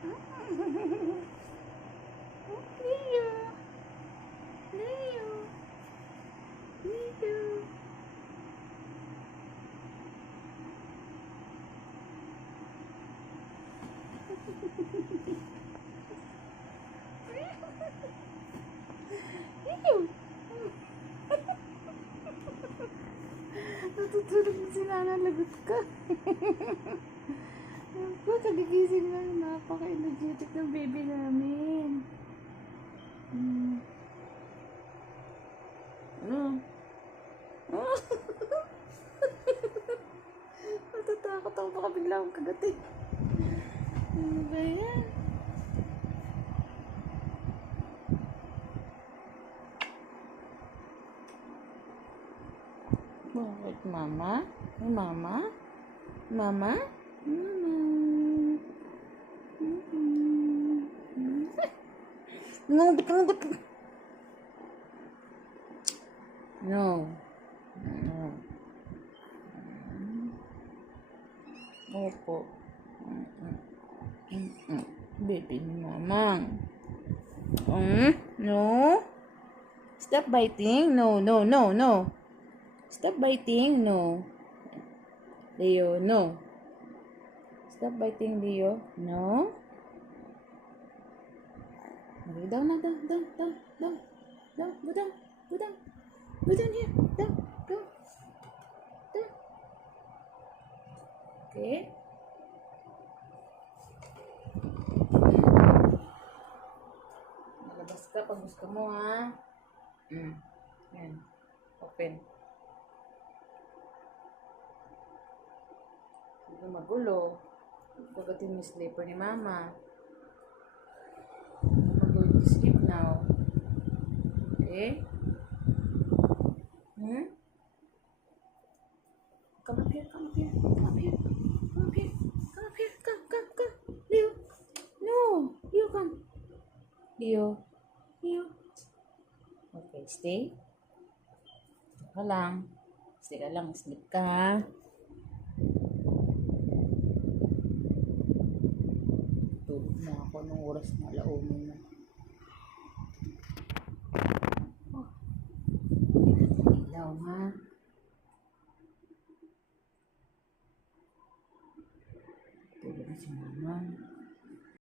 Leo. Leo. Leo. Leo. Natutulog na si Nana, lagot ka. Ako, kagigising lang. Napaka-energetic ng baby namin. Natatakot ako, baka bigla akong kagatin. Ano ba yan? Bakit, mama? Ay, mama? Mama? No. No. Opo. Baby ni mama. No. Stop biting. No. Stop biting. No. Leo, no. Stop biting, Leo. No. Okay, down. Go down. Go down here. Down. Go. Down. Okay. Nalabas ka pag gusto mo, ha? Yan. Open. Hindi magulo. Pagatin mo yung slipper ni mama. I'm going to sleep now. Okay? Come up here. Leo. No. Leo, come. Leo. Okay, stay. Stay ka lang. Sleep ka. Tulog na ako ng oras na 1:00 na.